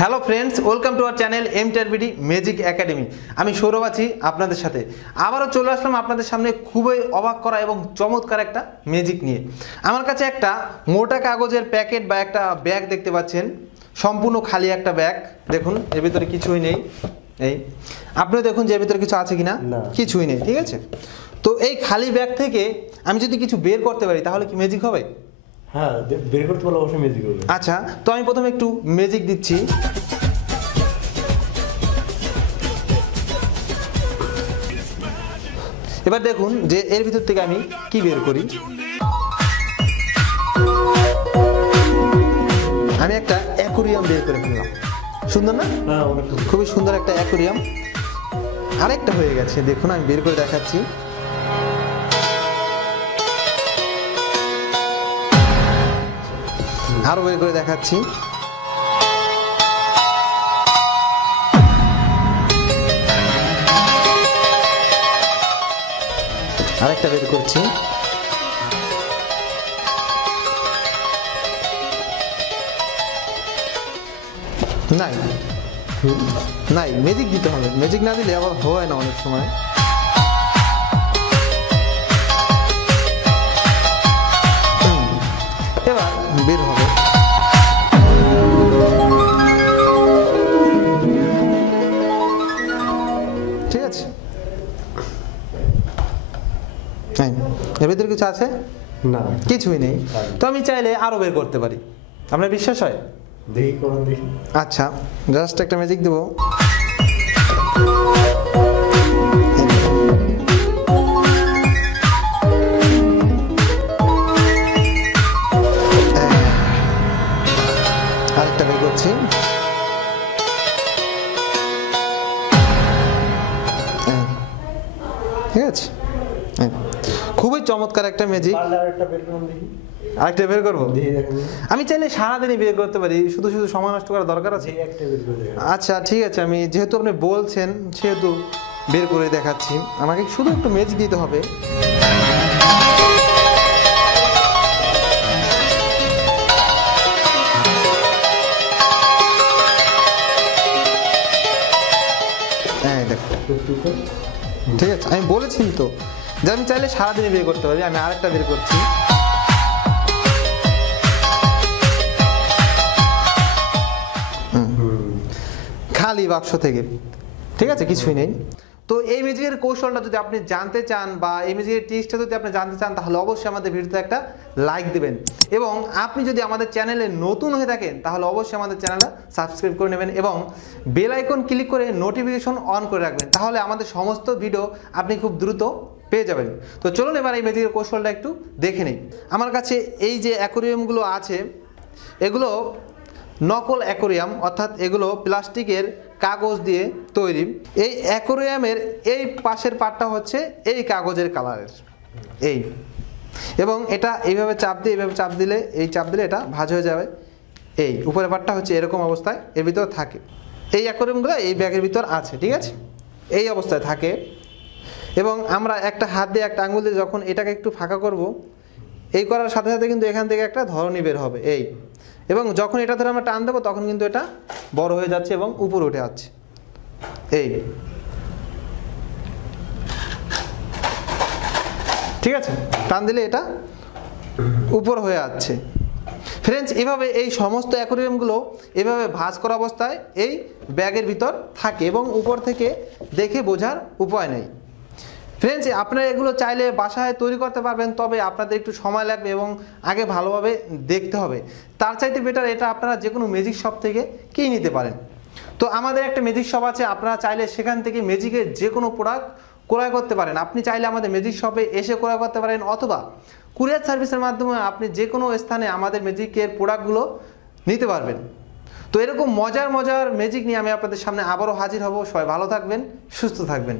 Hello friends, welcome to our channel MTRBD magic academy. আমি সৌরভ আছি আপনাদের সাথে। আবারও চলে আসলাম আপনাদের সামনে খুবই অবাক করা এবং চমৎকার একটা ম্যাজিক নিয়ে। আমার কাছে একটা মোটা কাগজের প্যাকেট বা একটা ব্যাগ দেখতে পাচ্ছেন, সম্পূর্ণ খালি একটা ব্যাগ। দেখুন এর ভিতরে কিছুই নেই। এই আপনিও দেখুন যে এর ভিতরে কিছু আছে কিনা, কিছুই নেই। ঠিক আছে, তো এই খালি ব্যাগ থেকে আমি যদি কিছু বের করতে পারি তাহলে কি ম্যাজিক হবে? হ্যাঁ, বের করতে পারলে অবশ্যই ম্যাজিক হবে। আচ্ছা, তো আমি প্রথমে একটু ম্যাজিক দিচ্ছি। এবার দেখুন যে এর ভিতর থেকে আমি কি বের করি। আমি একটা অ্যাকোরিয়াম বের করে ফেললাম। সুন্দর না? হ্যাঁ, খুবই সুন্দর একটা অ্যাকোরিয়াম। আরেকটা হয়ে গেছে, দেখুন আমি বের করে দেখাচ্ছি। আরো বের করে দেখাচ্ছি। আরেকটা বের করছি। নাই নাই, ম্যাজিক দিতে হবে। ম্যাজিক না দিলে আবার হয় না অনেক সময়। এবার বের হবে। ঠিক আছে, এর ভিতরে কিছু আছে না, কিছুই নেই। তো আমি চাইলে আরো বের করতে পারি। আপনার বিশ্বাস হয়? দেখি করুন, দেখি। আচ্ছা, জাস্ট একটা ম্যাজিক দেব। আরেকটা বের করছি। ঠিক আছে, খুবই চমৎকার একটা ম্যাজিক। আরেকটা বের করবো? আমি চাইলে সারাদিনই বের করতে পারি, শুধু শুধু সময় নষ্ট করার দরকার আছে? আচ্ছা ঠিক আছে, আমি যেহেতু আপনি বলছেন সেহেতু বের করে দেখাচ্ছি। আমাকে শুধু একটু ম্যাজিক দিতে হবে। হ্যাঁ দেখো, ঠিক আছে, আমি বলেছি তো যে আমি চাইলে সারাদিনই বের করতে পারি। আমি আরেকটা বের করছি। খালি বাক্স থেকে। ঠিক আছে, কিছুই নেই। তো এই ম্যাজিকের কৌশলটা যদি আপনি জানতে চান বা এই ম্যাজিকের টিপসটা যদি আপনি জানতে চান তাহলে অবশ্যই আমাদের ভিডিওতে একটা লাইক দেবেন। এবং আপনি যদি আমাদের চ্যানেলে নতুন হয়ে থাকেন তাহলে অবশ্যই আমাদের চ্যানেলটা সাবস্ক্রাইব করে নেবেন এবং বেল আইকন ক্লিক করে নোটিফিকেশন অন করে রাখবেন। তাহলে আমাদের সমস্ত ভিডিও আপনি খুব দ্রুত পেয়ে যাবেন। তো চলুন এবার এই ম্যাজিকের কৌশলটা একটু দেখে নিই। আমার কাছে এই যে অ্যাকোরিয়ামগুলো আছে এগুলো নকল অ্যাকোরিয়াম, অর্থাৎ এগুলো প্লাস্টিকের কাগজ দিয়ে তৈরি। এই অ্যাকোরিয়ামের এই পাশের পাটটা হচ্ছে এই কাগজের কালারের এই, এবং এটা এইভাবে চাপ দিয়ে এইভাবে চাপ দিলে এই চাপ দিলে এটা ভাঁজ হয়ে যাবে। এই উপরের পাটটা হচ্ছে এরকম অবস্থায় এর ভিতর থাকে। এই অ্যাকোরিয়ামগুলো এই ব্যাগের ভিতর আছে। ঠিক আছে, এই অবস্থায় থাকে। এবং আমরা একটা হাত দিয়ে একটা আঙুল দিয়ে যখন এটাকে একটু ফাঁকা করব, এই করার সাথে সাথে কিন্তু এখান থেকে একটা ধরনী বের হবে এই, এবং যখন এটা ধরে আমরা টান দেবো তখন কিন্তু এটা বড় হয়ে যাচ্ছে এবং উপরে উঠে যাচ্ছে এই। ঠিক আছে, টান দিলে এটা উপর হয়ে যাচ্ছে। ফ্রেন্ডস, এভাবে এই সমস্ত অ্যাকোরিয়ামগুলো এভাবে ভাঁজ করা অবস্থায় এই ব্যাগের ভিতর থাকে এবং উপর থেকে দেখে বোঝার উপায় নেই। ফ্রেন্ডস, আপনারা এগুলো চাইলে বাসায় তৈরি করতে পারবেন, তবে আপনাদের একটু সময় লাগবে এবং আগে ভালোভাবে দেখতে হবে। তার চাইতে বেটার এটা আপনারা যে কোনো ম্যাজিক শপ থেকে কিনে নিতে পারেন। তো আমাদের একটা ম্যাজিক শপ আছে, আপনারা চাইলে সেখান থেকে ম্যাজিকের যে কোনো প্রোডাক্ট ক্রয় করতে পারেন। আপনি চাইলে আমাদের ম্যাজিক শপে এসে ক্রয় করতে পারেন, অথবা কুরিয়ার সার্ভিসের মাধ্যমে আপনি যে কোনো স্থানে আমাদের ম্যাজিকের প্রোডাক্টগুলো নিতে পারবেন। তো এরকম মজার মজার ম্যাজিক নিয়ে আমি আপনাদের সামনে আবারও হাজির হব। সবাই ভালো থাকবেন, সুস্থ থাকবেন।